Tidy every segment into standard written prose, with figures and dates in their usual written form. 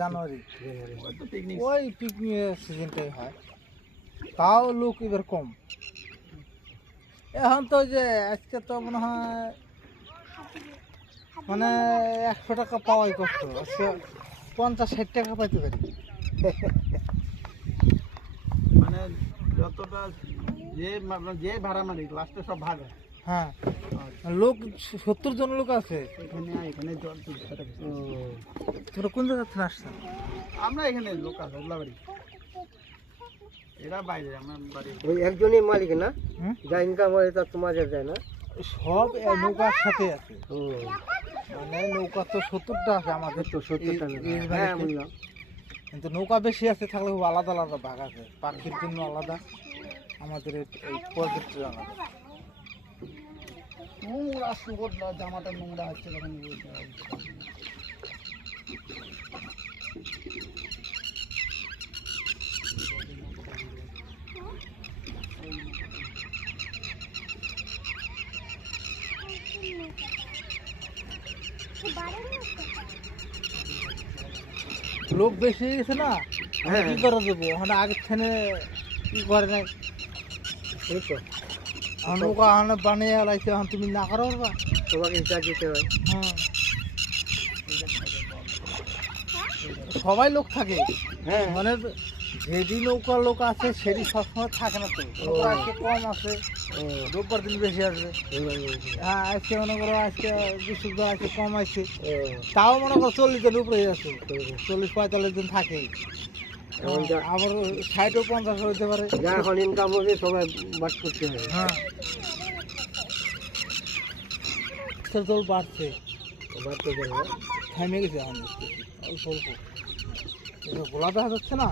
জানুয়ারি ওই পিকনিকের সিজনটাই হয়, তাও লোক এবার কম। এখন তো যে আজকে তো মনে হয় মানে 100 টাকা পাওয়াই কষ্ট, আজকে 50-60 টাকা পাইতে পারি। মানে যতটা যে ভাড়া মারি লাস্টে সব ভাগ হয়। হ্যাঁ, লোক 70 জন লোক আছে এখানে জল তোরা কোন জায়গা থেকে আসছেন? আমরা এখানে লোকাল হবলাবাড়ি, এরা বাইরে, আমার বাড়ি। ওই একজনই মালিক না, যা ইনকাম হয় তা তোমাদের যায় না? সব নৌকার সাথে আছে, মানে নৌকা তো 70টা আছে আমাদের, তো 70টা। হ্যাঁ বললাম, কিন্তু নৌকা বেশি আছে থাকলে খুব আলাদা আলাদা ভাগ আছে, পাখির জন্য আলাদা, আমাদের এই পর্যটন আলাদা। নোংরা সুগর জামাটা নোংরা হচ্ছে তখন লোক বেশি হয়ে গেছে না, কি করে দেবো ওখানে আগের থেকে কি করে নাই, এই তো নৌকা ওখানে বানিয়ে লাইছে, এখন তুমি না করো পারবা? তোমাকে হিসাব দিতে হয়। হ্যাঁ, সবাই লোক থাকে। হ্যাঁ মানে যেদিন নৌকা লোক আছে সেদিন সবসময় থাকে না, তো নৌকা আজকে কম আছে, রোববার দিন বেশি আসবে। হ্যাঁ, আজকে মনে করো আজকে বৃহস্পতিবার আজকে কম আসছে, তাও মনে করো 40 জন উপরে আছে, 40-45 জন থাকে, আবার 60-50 হইতে পারে। যা এখন ইনকাম হবে সবাই বাট করতে হবে। হ্যাঁ, জল বাড়ছে, বাড়তে যাবে, থেমে গেছে এখন অল্প অল্প, গোলা দেখা যাচ্ছে না।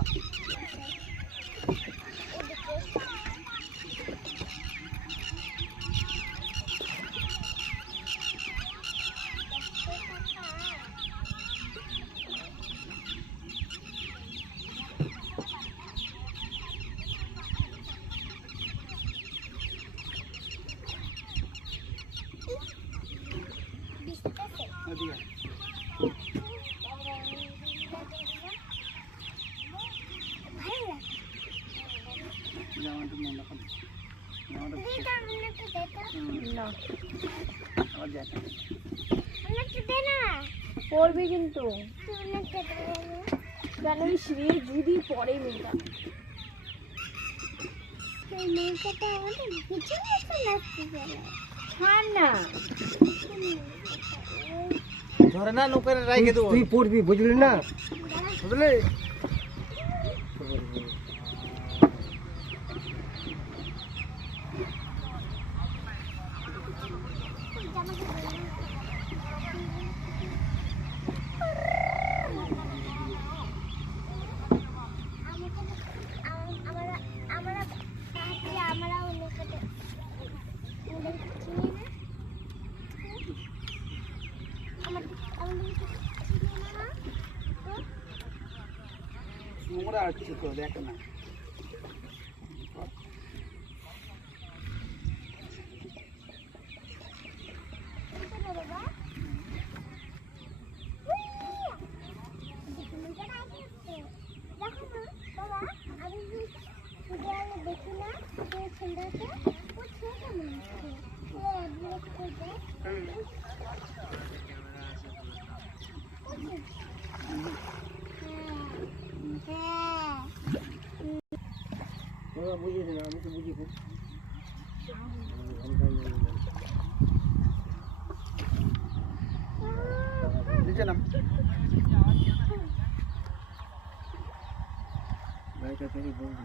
পড়বে কিন্তু কেন সিঁড়ি যদি পড়ে মেয়েটা না ধরে না নৌকা রাইখে দেবো, তুই পড়বি বুঝলি না, বুঝলি? নোংরা হচ্ছে তো দেখ না। বুঝিয়ে দেবে, আমি তো বুঝি খুব। নিচে নাম বাড়িটা থেকে বলবি।